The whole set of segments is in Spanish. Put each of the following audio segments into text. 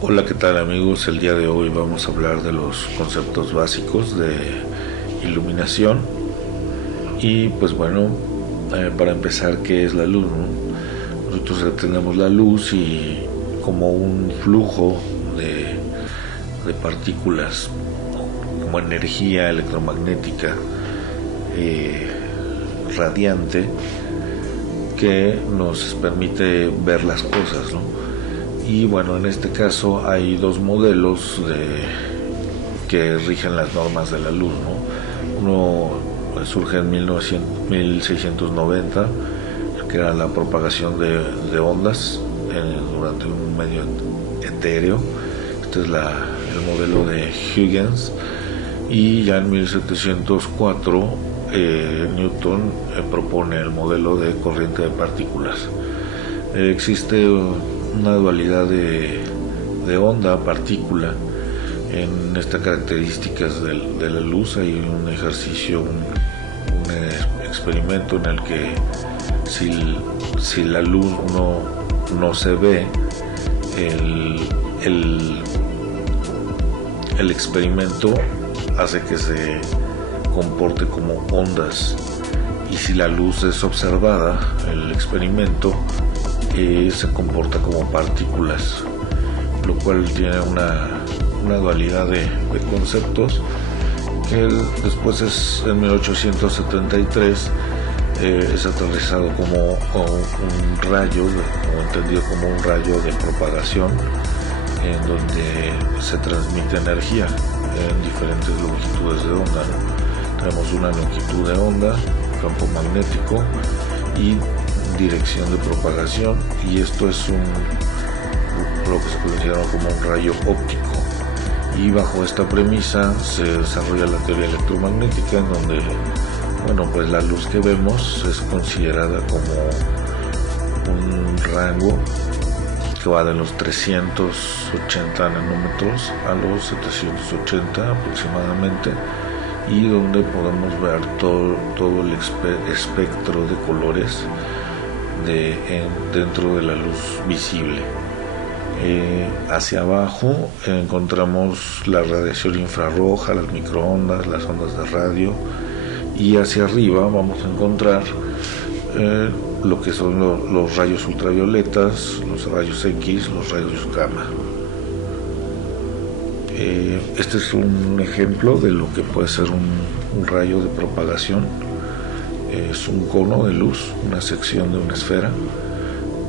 Hola, ¿qué tal amigos? El día de hoy vamos a hablar de los conceptos básicos de iluminación y pues bueno, para empezar, ¿qué es la luz, no? Nosotros tenemos la luz y como un flujo de partículas, como energía electromagnética radiante que nos permite ver las cosas, ¿no? Y bueno, en este caso hay dos modelos que rigen las normas de la luz, ¿no? Uno surge en 1690, que era la propagación de ondas durante un medio etéreo. Este es el modelo de Huygens. Y ya en 1704 Newton propone el modelo de corriente de partículas. Existe una dualidad de onda-partícula en estas características de la luz. Hay un ejercicio, un experimento en el que si la luz no se ve, el experimento hace que se comporte como ondas, y si la luz es observada, el experimento se comporta como partículas, lo cual tiene una dualidad de conceptos que después en 1873 es aterrizado como un rayo, o entendido como un rayo de propagación, en donde se transmite energía en diferentes longitudes de onda, ¿no? Tenemos una longitud de onda, campo magnético y dirección de propagación, y esto es lo que se considera como un rayo óptico. Y bajo esta premisa se desarrolla la teoría electromagnética, en donde pues la luz que vemos es considerada como un rango que va de los 380 nanómetros a los 780 aproximadamente, y donde podemos ver todo el espectro de colores dentro de la luz visible. Hacia abajo encontramos la radiación infrarroja, las microondas, las ondas de radio, y hacia arriba vamos a encontrar lo que son los rayos ultravioletas, los rayos X, los rayos gamma. Este es un ejemplo de lo que puede ser un rayo de propagación. Es un cono de luz, una sección de una esfera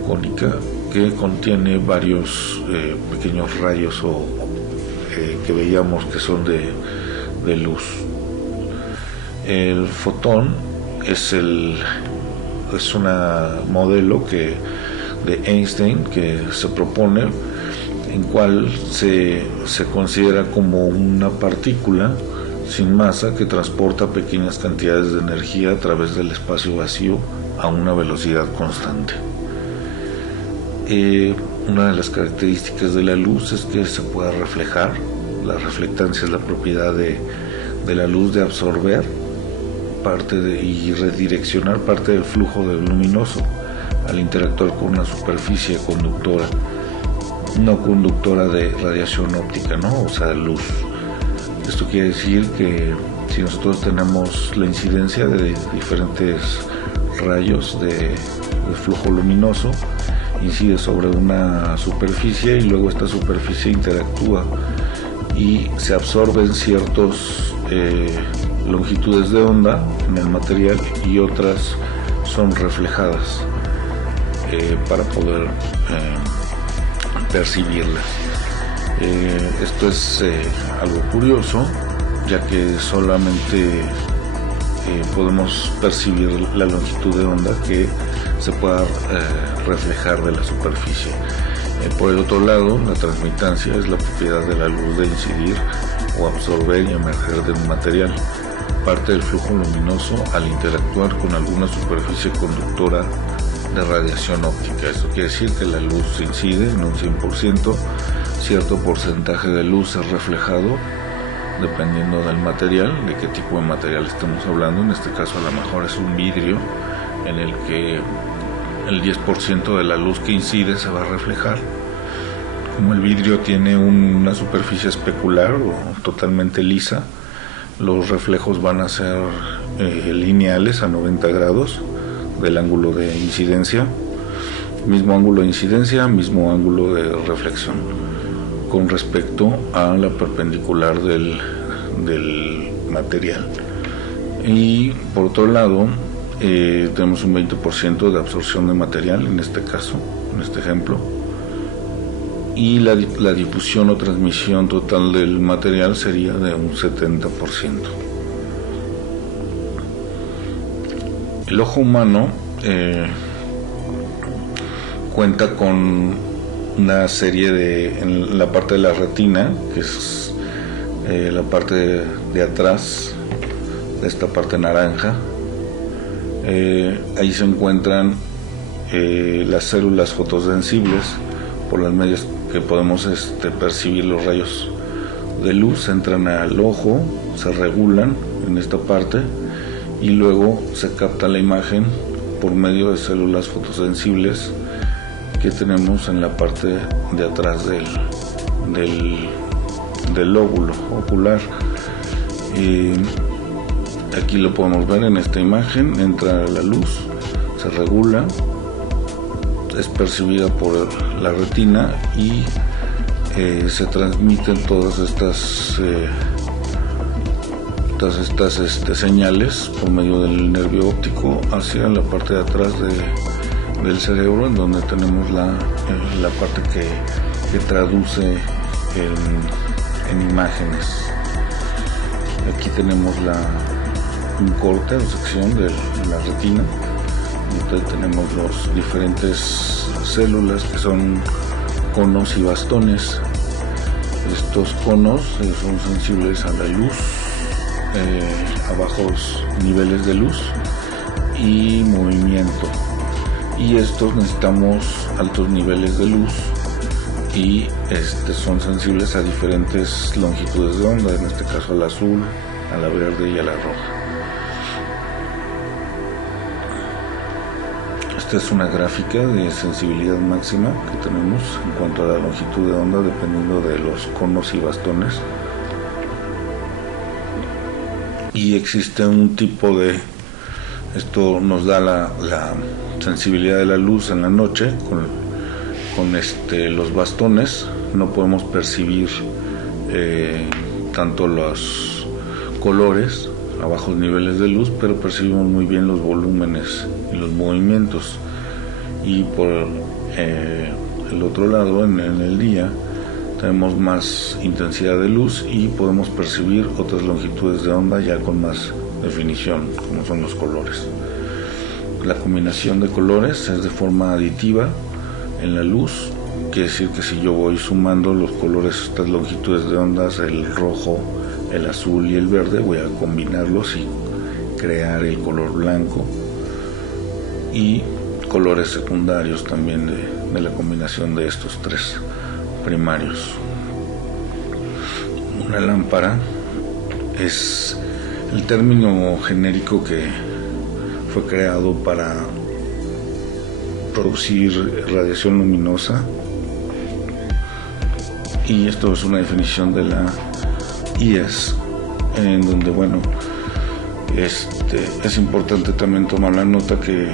cónica que contiene varios pequeños rayos que veíamos que son de luz. El fotón es un modelo de Einstein que se propone, en cual se considera como una partícula sin masa que transporta pequeñas cantidades de energía a través del espacio vacío a una velocidad constante. Una de las características de la luz es que se puede reflejar. La reflectancia es la propiedad de la luz de absorber y redireccionar parte del flujo luminoso al interactuar con una superficie conductora, no conductora de radiación óptica, ¿no? O sea, luz. Esto quiere decir que si nosotros tenemos la incidencia de diferentes rayos de flujo luminoso, incide sobre una superficie y luego esta superficie interactúa y se absorben ciertos longitudes de onda en el material, y otras son reflejadas para poder percibirlas. Esto es algo curioso, ya que solamente podemos percibir la longitud de onda que se pueda reflejar de la superficie. Por el otro lado, la transmitancia es la propiedad de la luz de incidir o absorber y emerger de un material, parte del flujo luminoso al interactuar con alguna superficie conductora de radiación óptica. Esto quiere decir que la luz incide en un 100%, cierto porcentaje de luz es reflejado dependiendo del material, de qué tipo de material estemos hablando. En este caso a lo mejor es un vidrio en el que el 10% de la luz que incide se va a reflejar, Como el vidrio tiene una superficie especular o totalmente lisa, los reflejos van a ser lineales a 90 grados del ángulo de incidencia. Mismo ángulo de incidencia, mismo ángulo de reflexión con respecto a la perpendicular del material. Y por otro lado, tenemos un 20% de absorción de material en este caso, en este ejemplo, y la difusión o transmisión total del material sería de un 70%. El ojo humano cuenta con una serie en la parte de la retina, que es la parte de atrás de esta parte naranja. Ahí se encuentran las células fotosensibles, por las medias que podemos percibir los rayos de luz, entran al ojo, se regulan en esta parte y luego se capta la imagen por medio de células fotosensibles que tenemos en la parte de atrás del lóbulo ocular. Aquí lo podemos ver en esta imagen, entra la luz, se regula, es percibida por la retina y se transmiten todas estas señales por medio del nervio óptico hacia la parte de atrás del cerebro, en donde tenemos la parte que traduce en imágenes. Aquí tenemos un corte o sección de la retina. Entonces tenemos los diferentes células que son conos y bastones. Estos conos son sensibles a la luz, a bajos niveles de luz y movimiento. Y estos necesitamos altos niveles de luz y son sensibles a diferentes longitudes de onda, en este caso al azul, a la verde y a la roja. Esta es una gráfica de sensibilidad máxima que tenemos en cuanto a la longitud de onda dependiendo de los conos y bastones. Y existe un tipo de... Esto nos da la sensibilidad de la luz en la noche con los bastones. No podemos percibir tanto los colores a bajos niveles de luz, pero percibimos muy bien los volúmenes y los movimientos. Y por el otro lado, en el día, tenemos más intensidad de luz y podemos percibir otras longitudes de onda ya con más definición, como son los colores. La combinación de colores es de forma aditiva en la luz, quiere decir que si yo voy sumando los colores, estas longitudes de ondas, el rojo, el azul y el verde, voy a combinarlos y crear el color blanco, y colores secundarios también de la combinación de estos tres primarios. Una lámpara es el término genérico que fue creado para producir radiación luminosa, y esto es una definición de la IES, en donde es importante también tomar la nota que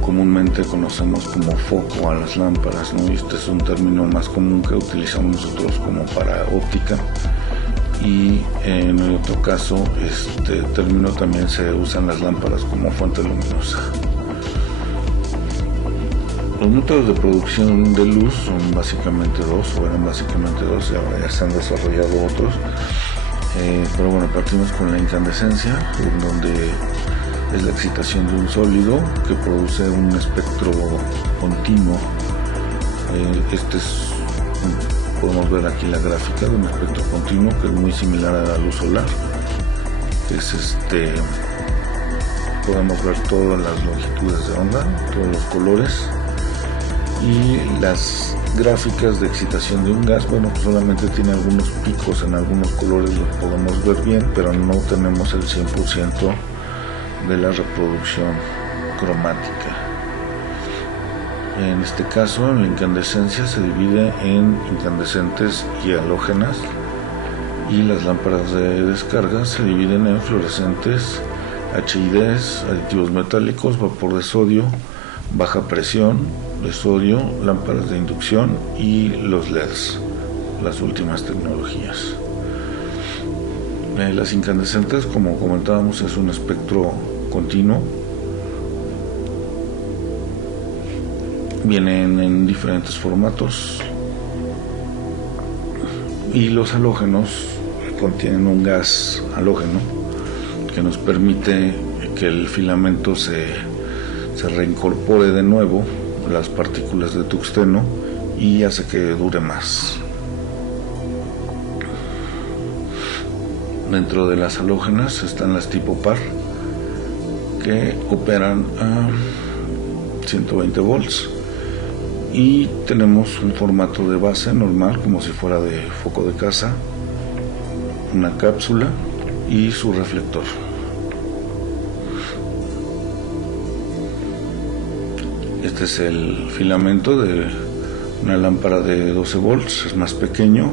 comúnmente conocemos como foco a las lámparas, ¿no? Y este es un término más común que utilizamos nosotros como para óptica, y en el otro caso este término también se usa en las lámparas como fuente luminosa. Los métodos de producción de luz son básicamente eran básicamente dos, y ahora ya se han desarrollado otros. Pero bueno, partimos con la incandescencia, en donde es la excitación de un sólido que produce un espectro continuo. Podemos ver aquí la gráfica de un espectro continuo que es muy similar a la luz solar. Podemos ver todas las longitudes de onda, todos los colores, y las gráficas de excitación de un gas, solamente tiene algunos picos en algunos colores, los podemos ver bien, pero no tenemos el 100% de la reproducción cromática. En este caso, la incandescencia se divide en incandescentes y halógenas, y las lámparas de descarga se dividen en fluorescentes, HIDs, aditivos metálicos, vapor de sodio, baja presión de sodio, lámparas de inducción y los LEDs, las últimas tecnologías. Las incandescentes, como comentábamos, es un espectro continuo. Vienen en diferentes formatos, y los halógenos contienen un gas halógeno que nos permite que el filamento se reincorpore de nuevo las partículas de tuxteno y hace que dure más. Dentro de las halógenas están las tipo par, que operan a 120 volts, y tenemos un formato de base normal, como si fuera de foco de casa, una cápsula y su reflector. Este es el filamento de una lámpara de 12 volts, es más pequeño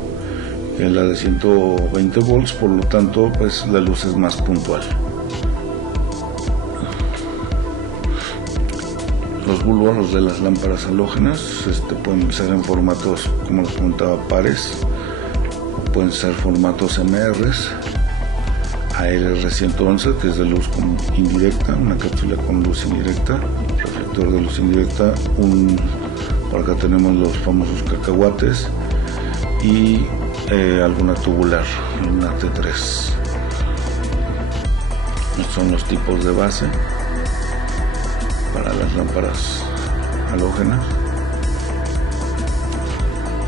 que la de 120 volts, por lo tanto pues la luz es más puntual. Los bulbos de las lámparas halógenas pueden ser en formatos, como les comentaba, pares, pueden ser formatos MRs, AR111, que es de luz indirecta, una cápsula con luz indirecta, reflector de luz indirecta, por acá tenemos los famosos cacahuates, y alguna tubular, una T3. Estos son los tipos de base para las lámparas halógenas.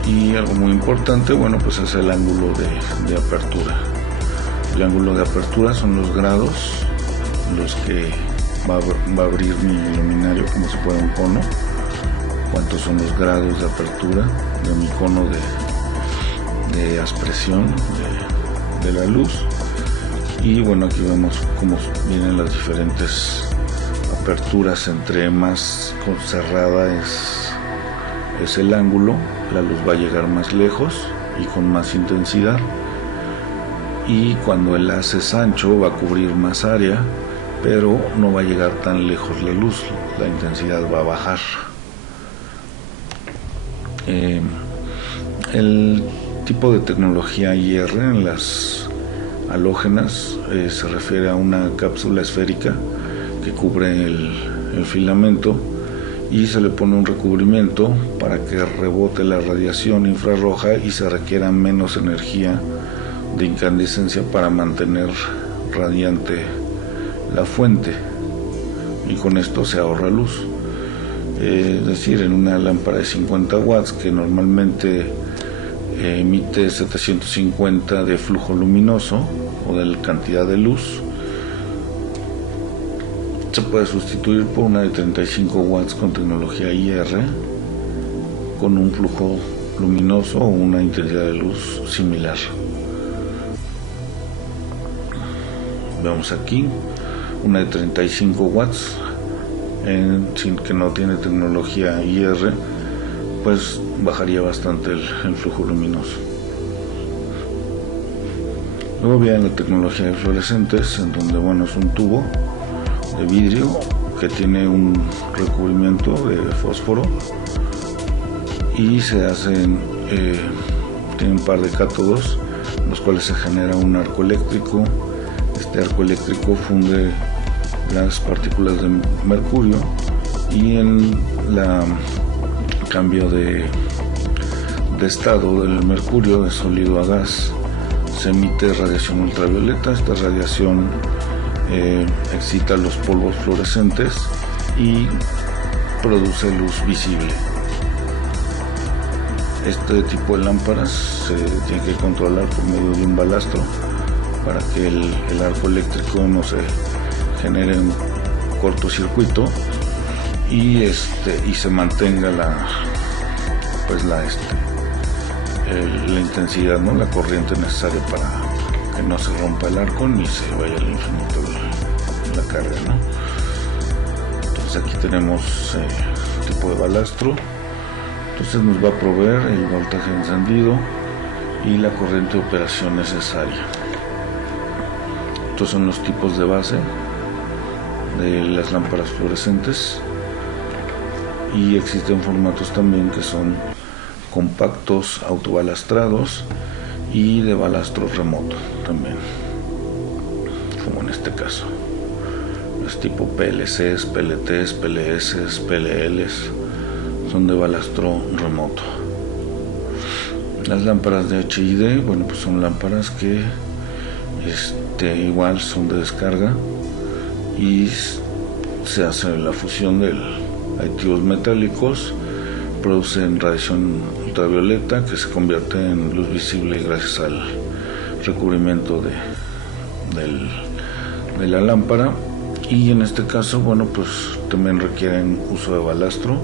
Y algo muy importante, bueno, pues es el ángulo de apertura. El ángulo de apertura son los grados los que va a abrir mi luminario, como si fuera un cono. Cuántos son los grados de apertura de mi cono de aspresión de la luz. Y bueno, aquí vemos cómo vienen las diferentes aperturas. Entre más cerrada es el ángulo, la luz va a llegar más lejos y con más intensidad, y cuando el haz es ancho va a cubrir más área, pero no va a llegar tan lejos la luz, la intensidad va a bajar. El tipo de tecnología IR en las halógenas se refiere a una cápsula esférica que cubre el filamento, y se le pone un recubrimiento para que rebote la radiación infrarroja y se requiera menos energía de incandescencia para mantener radiante la fuente, y con esto se ahorra luz. Es decir, en una lámpara de 50 watts que normalmente emite 750 de flujo luminoso o de cantidad de luz, se puede sustituir por una de 35 watts con tecnología IR, con un flujo luminoso o una intensidad de luz similar. Vemos aquí una de 35 watts sin que no tiene tecnología IR, pues bajaría bastante el flujo luminoso. Luego viene la tecnología de fluorescentes, en donde bueno, es un tubo de vidrio que tiene un recubrimiento de fósforo, y se hacen tiene un par de cátodos, los cuales se genera un arco eléctrico. Este arco eléctrico funde las partículas de mercurio, y en la cambio de estado del mercurio de sólido a gas se emite radiación ultravioleta. Esta radiación excita los polvos fluorescentes y produce luz visible. Este tipo de lámparas se tiene que controlar por medio de un balastro para que el arco eléctrico no se genere un cortocircuito y se mantenga la intensidad, ¿no? La corriente necesaria para que no se rompa el arco ni se vaya al infinito la carga, ¿no? Entonces aquí tenemos tipo de balastro. Entonces nos va a proveer el voltaje de encendido y la corriente de operación necesaria. Estos son los tipos de base de las lámparas fluorescentes, y existen formatos también que son compactos, autobalastrados y de balastro remoto también, como en este caso. Es tipo PLCs, PLTs, PLS, PLLs, son de balastro remoto. Las lámparas de HID, bueno, pues son lámparas que igual son de descarga y se hace la fusión de aditivos metálicos, producen radiación ultravioleta que se convierte en luz visible gracias al recubrimiento de la lámpara. Y en este caso, bueno, pues también requieren uso de balastro.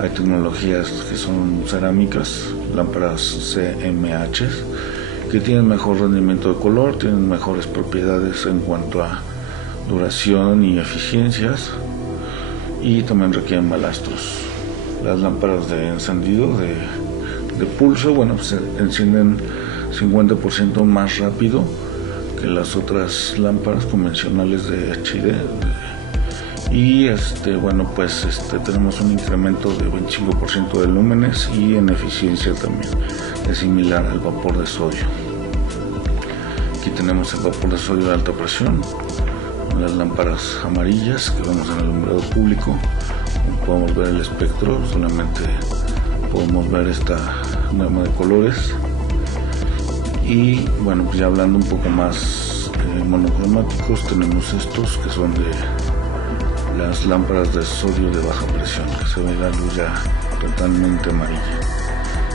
Hay tecnologías que son cerámicas, lámparas CMH, que tienen mejor rendimiento de color, tienen mejores propiedades en cuanto a duración y eficiencias, y también requieren balastros. Las lámparas de encendido de pulso, bueno, pues se encienden 50% más rápido que las otras lámparas convencionales de HID, y bueno, pues tenemos un incremento de 25% de lúmenes, y en eficiencia también es similar al vapor de sodio. Aquí tenemos el vapor de sodio de alta presión, las lámparas amarillas que vemos en el alumbrado público. No podemos ver el espectro, solamente podemos ver esta gama de colores. Y bueno, pues ya hablando un poco más monocromáticos, tenemos estos que son de las lámparas de sodio de baja presión, que se ve la luz ya totalmente amarilla.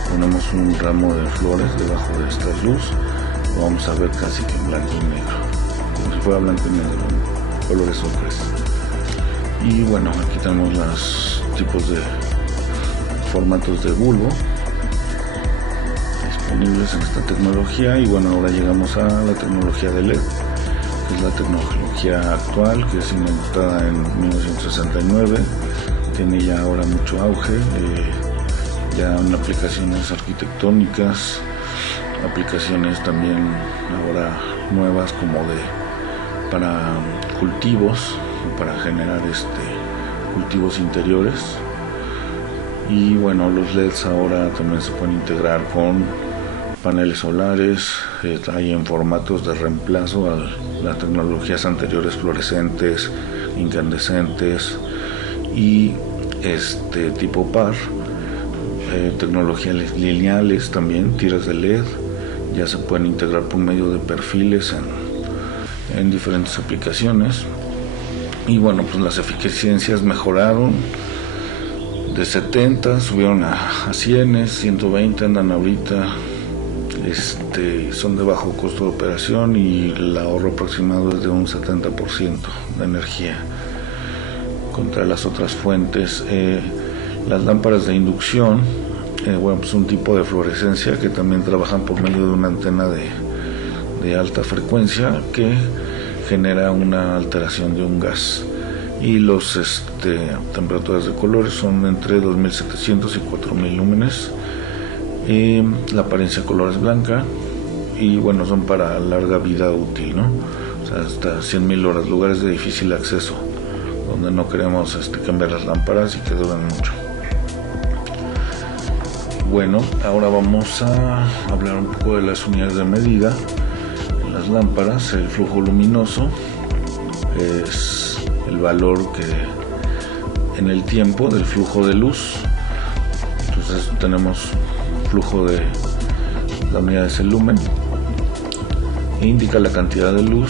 Ponemos un ramo de flores debajo de esta luz, lo vamos a ver casi que en blanco y negro, como si fuera blanco y negro, colores ocres. Y bueno, aquí tenemos los tipos de formatos de bulbo disponibles en esta tecnología. Y bueno, ahora llegamos a la tecnología de LED, que es la tecnología actual, que es inventada en 1969, tiene ya ahora mucho auge, ya en aplicaciones arquitectónicas, aplicaciones también ahora nuevas como para cultivos, para generar cultivos interiores. Y bueno, los LEDs ahora también se pueden integrar con paneles solares, hay en formatos de reemplazo a las tecnologías anteriores, fluorescentes, incandescentes y tipo par, tecnologías lineales también, tiras de LED, ya se pueden integrar por medio de perfiles en diferentes aplicaciones. Y bueno, pues las eficiencias mejoraron de 70, subieron a 100, 120 andan ahorita. Son de bajo costo de operación y el ahorro aproximado es de un 70% de energía contra las otras fuentes. Las lámparas de inducción, bueno, pues un tipo de fluorescencia que también trabajan por medio de una antena de alta frecuencia que genera una alteración de un gas, y los temperaturas de colores son entre 2700 y 4000 lúmenes. La apariencia de color es blanca y bueno, son para larga vida útil, ¿no? O sea, hasta 100.000 horas, lugares de difícil acceso donde no queremos cambiar las lámparas y que duran mucho. Bueno, ahora vamos a hablar un poco de las unidades de medida en las lámparas. El flujo luminoso es el valor que en el tiempo del flujo de luz. Entonces tenemos flujo de la unidad es el lumen, e indica la cantidad de luz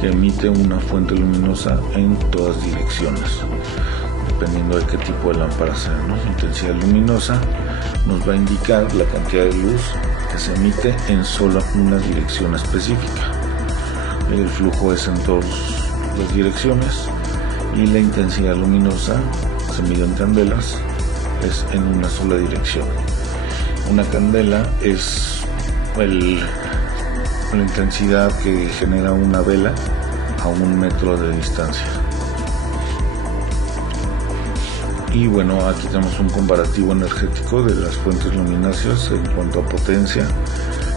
que emite una fuente luminosa en todas direcciones, dependiendo de qué tipo de lámpara sea, ¿no? Intensidad luminosa nos va a indicar la cantidad de luz que se emite en solo una dirección específica. El flujo es en todas las direcciones, y la intensidad luminosa se mide en candelas, es en una sola dirección. Una candela es la intensidad que genera una vela a 1 metro de distancia. Y bueno, aquí tenemos un comparativo energético de las fuentes lumináceas en cuanto a potencia.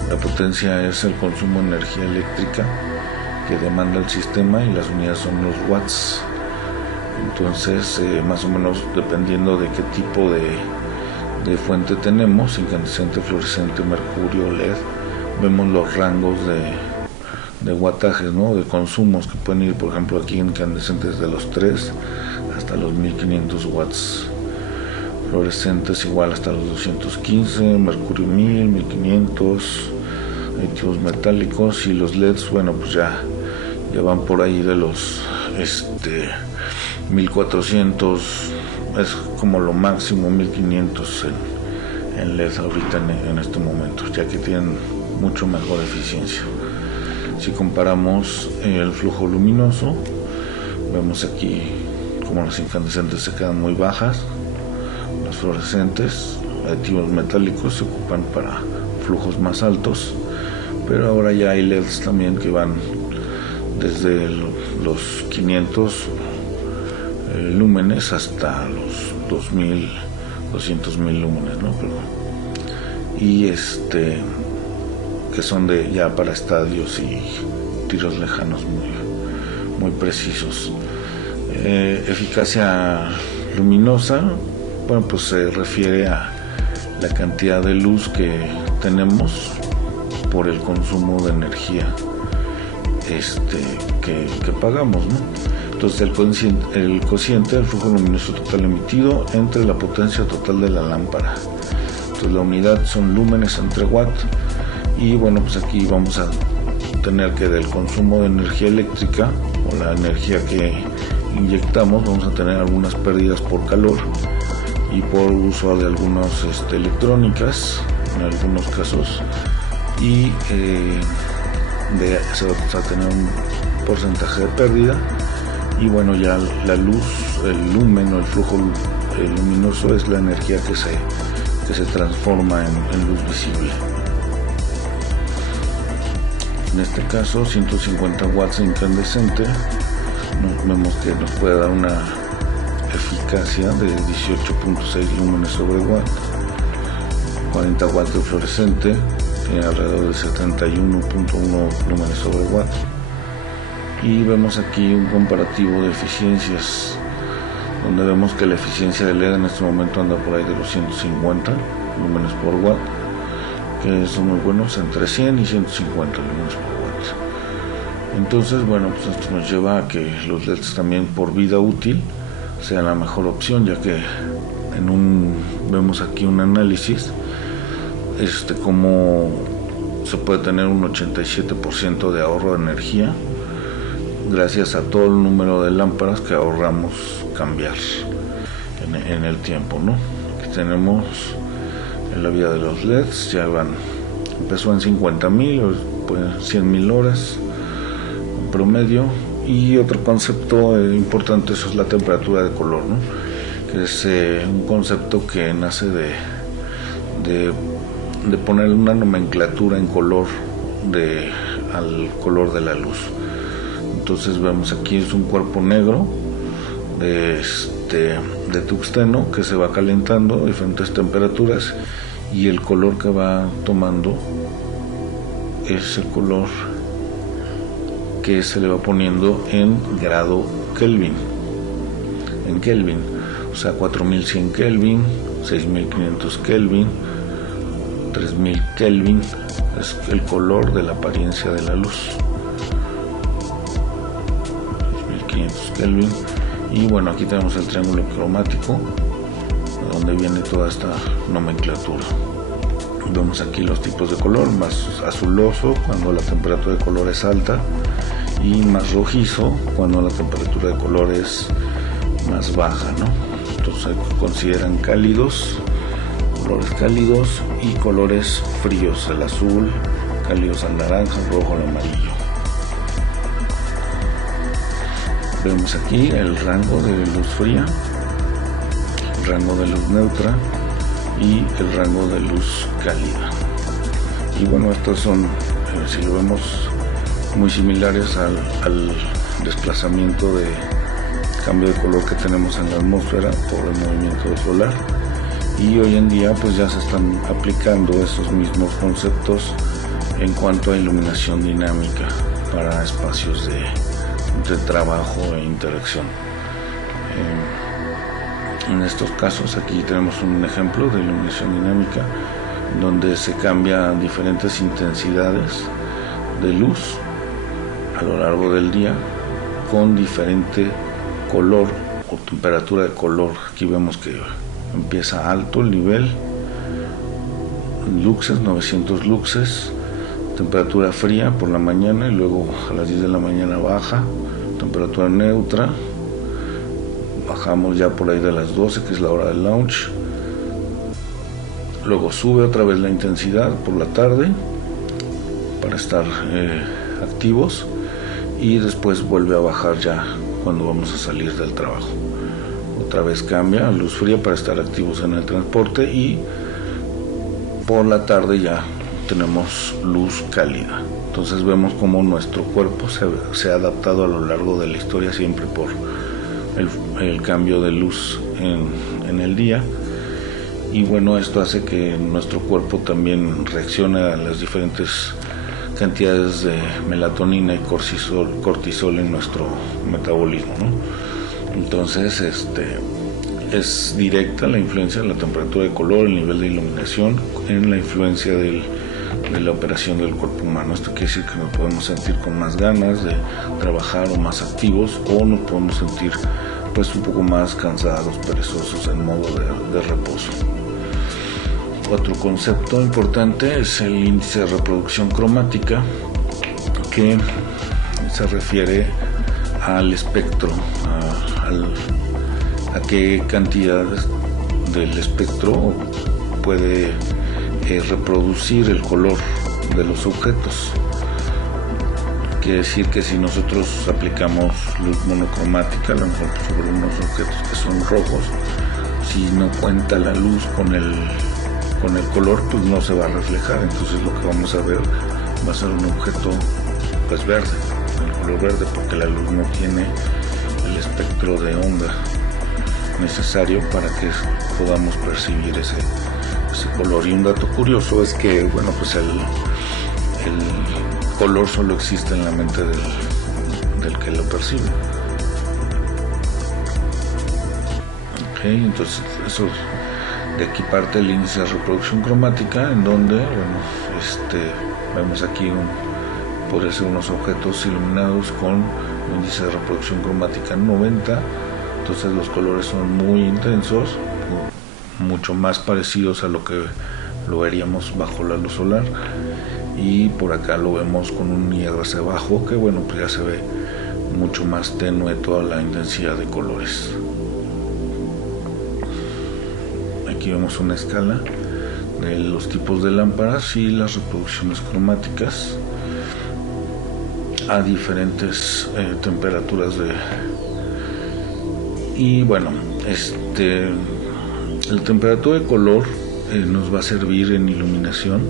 La potencia es el consumo de energía eléctrica que demanda el sistema y las unidades son los watts. Entonces, más o menos dependiendo de qué tipo de fuente tenemos, incandescente, fluorescente, mercurio, LED, vemos los rangos de wattajes, ¿no? De consumos que pueden ir, por ejemplo, aquí incandescentes de los 3 hasta los 1500 watts, fluorescentes igual hasta los 215, mercurio 1000, 1500, aditivos metálicos, y los LEDs, bueno, pues ya van por ahí de los 1400, es como lo máximo 1500 en LED ahorita en este momento, ya que tienen mucho mejor eficiencia. Si comparamos el flujo luminoso, vemos aquí como las incandescentes se quedan muy bajas, las fluorescentes, aditivos metálicos se ocupan para flujos más altos, pero ahora ya hay LEDs también que van desde los 500 lúmenes hasta los 2000, 200,000 lúmenes, ¿no? Y que son ya para estadios y tiros lejanos muy precisos. Eficacia luminosa, bueno, pues se refiere a la cantidad de luz que tenemos por el consumo de energía que pagamos, ¿no? Entonces el cociente del flujo luminoso total emitido entre la potencia total de la lámpara. Entonces la unidad son lúmenes entre watt, y bueno, pues aquí vamos a tener que del consumo de energía eléctrica o la energía que inyectamos, vamos a tener algunas pérdidas por calor y por uso de algunas electrónicas en algunos casos, y se va a tener un porcentaje de pérdida. Y bueno, ya la luz, el lumen o el flujo luminoso es la energía que se transforma en luz visible. En este caso 150 watts de incandescente, vemos que nos puede dar una eficacia de 18.6 lúmenes sobre watt. 40 watts de fluorescente tiene alrededor de 71.1 lúmenes sobre watt. Y vemos aquí un comparativo de eficiencias, donde vemos que la eficiencia de LED en este momento anda por ahí de los 150 lúmenes por watt, que son muy buenos, entre 100 y 150 lúmenes por watt. Entonces, bueno, pues esto nos lleva a que los LEDs también por vida útil sean la mejor opción, ya que vemos aquí un análisis cómo se puede tener un 87% de ahorro de energía gracias a todo el número de lámparas que ahorramos cambiar en el tiempo, ¿no? Aquí tenemos en la vida de los LEDs, empezó en 50,000 o 100,000 horas en promedio. Y otro concepto importante, eso es la temperatura de color, ¿no? Que es un concepto que nace de poner una nomenclatura en color al color de la luz. Entonces vemos aquí es un cuerpo negro de tungsteno que se va calentando a diferentes temperaturas, y el color que va tomando es el color que se le va poniendo en grado Kelvin, o sea 4100 Kelvin, 6500 Kelvin, 3000 Kelvin, es el color de la apariencia de la luz. 6500 Kelvin. Y bueno, aquí tenemos el triángulo cromático, de donde viene toda esta nomenclatura. Vemos aquí los tipos de color: más azuloso cuando la temperatura de color es alta, y más rojizo cuando la temperatura de color es más baja, ¿no? Entonces consideran cálidos, colores cálidos, y colores fríos, el azul, cálidos al naranja, rojo al amarillo. Vemos aquí el rango de luz fría, el rango de luz neutra y el rango de luz cálida. Y bueno, estos son, si lo vemos, muy similares al desplazamiento cambio de color que tenemos en la atmósfera por el movimiento solar. Y hoy en día pues ya se están aplicando esos mismos conceptos en cuanto a iluminación dinámica para espacios de trabajo e interacción. En estos casos aquí tenemos un ejemplo de iluminación dinámica donde se cambia diferentes intensidades de luz a lo largo del día con diferente color o temperatura de color. Aquí vemos que empieza alto el nivel, luxes, 900 luxes, temperatura fría por la mañana y luego a las 10 de la mañana baja, temperatura neutra, bajamos ya por ahí de las 12, que es la hora del lunch, luego sube otra vez la intensidad por la tarde para estar activos y después vuelve a bajar ya cuando vamos a salir del trabajo. Otra vez cambia a luz fría para estar activos en el transporte y por la tarde ya tenemos luz cálida. Entonces vemos cómo nuestro cuerpo se ha adaptado a lo largo de la historia siempre por el cambio de luz en el día. Y bueno, esto hace que nuestro cuerpo también reaccione a las diferentes cantidades de melatonina y cortisol en nuestro metabolismo, ¿no? Entonces es directa la influencia de la temperatura de color, el nivel de iluminación en la influencia de la operación del cuerpo humano. Esto quiere decir que nos podemos sentir con más ganas de trabajar o más activos, o nos podemos sentir pues un poco más cansados, perezosos, en modo de reposo. Otro concepto importante es el índice de reproducción cromática, que se refiere al espectro, a qué cantidad del espectro puede reproducir el color de los objetos. Quiere decir que si nosotros aplicamos luz monocromática, a lo mejor sobre unos objetos que son rojos, si no cuenta la luz con el color, pues no se va a reflejar. Entonces lo que vamos a ver va a ser un objeto pues verde, el color verde, porque la luz no tiene el espectro de onda necesario para que podamos percibir ese color. Y un dato curioso es que bueno, pues el color solo existe en la mente del que lo percibe. Entonces eso, de aquí parte el índice de reproducción cromática, en donde bueno, vemos aquí podría ser unos objetos iluminados con un índice de reproducción cromática 90. Entonces los colores son muy intensos, mucho más parecidos a lo que lo veríamos bajo la luz solar. Y por acá lo vemos con un IRC bajo, que bueno, pues ya se ve mucho más tenue toda la intensidad de colores. Aquí vemos una escala de los tipos de lámparas y las reproducciones cromáticas a diferentes temperaturas y bueno, la temperatura de color nos va a servir en iluminación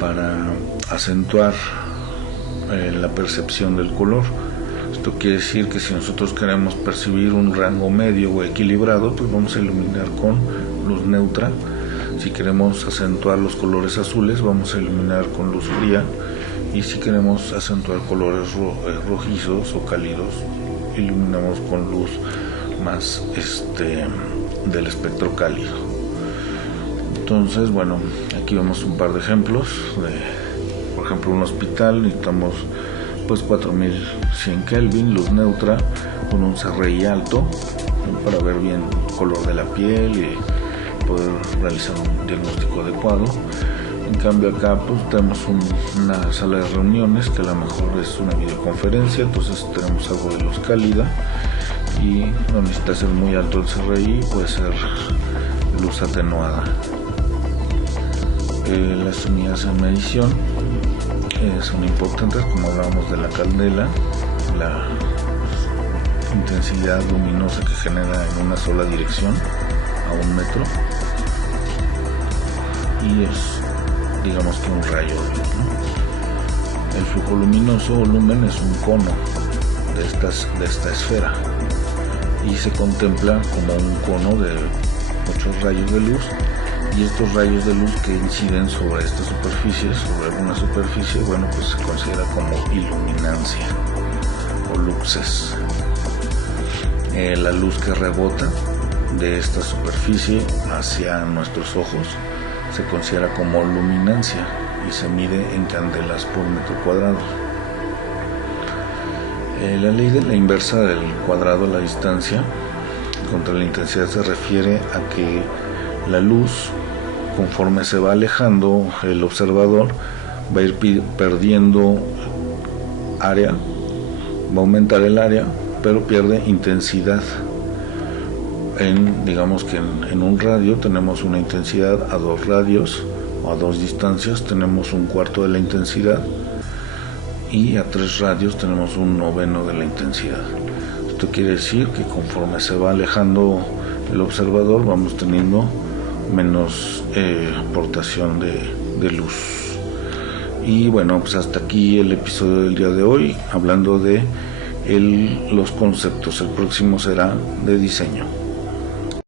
para acentuar la percepción del color. Esto quiere decir que si nosotros queremos percibir un rango medio o equilibrado, pues vamos a iluminar con luz neutra. Si queremos acentuar los colores azules, vamos a iluminar con luz fría. Y si queremos acentuar colores rojizos o cálidos, iluminamos con luz más del espectro cálido. Entonces, bueno, aquí vemos un par de ejemplos. Por ejemplo, un hospital, necesitamos pues 4100 Kelvin, luz neutra, con un CRI alto, para ver bien el color de la piel y poder realizar un diagnóstico adecuado. En cambio acá pues tenemos una sala de reuniones que a lo mejor es una videoconferencia, entonces tenemos algo de luz cálida y no necesita ser muy alto el CRI, puede ser luz atenuada. Las unidades de medición son importantes, como hablábamos de la candela, la intensidad luminosa que genera en una sola dirección a 1 metro, y es digamos que un rayo de luz, ¿no? El flujo luminoso o lumen es un cono de esta esfera. y se contempla como un cono de muchos rayos de luz, y estos rayos de luz que inciden sobre esta superficie, sobre alguna superficie, bueno, pues se considera como iluminancia o luxes. La luz que rebota de esta superficie hacia nuestros ojos se considera como luminancia y se mide en candelas por metro cuadrado. La ley de la inversa del cuadrado a la distancia contra la intensidad se refiere a que la luz, conforme se va alejando el observador, va a ir perdiendo área, va a aumentar el área, pero pierde intensidad. Digamos que en un radio tenemos una intensidad, a 2 radios o a 2 distancias tenemos 1/4 de la intensidad, y a 3 radios tenemos 1/9 de la intensidad. Esto quiere decir que conforme se va alejando el observador vamos teniendo menos aportación de luz. Y bueno, pues hasta aquí el episodio del día de hoy, hablando de los conceptos. El próximo será de diseño.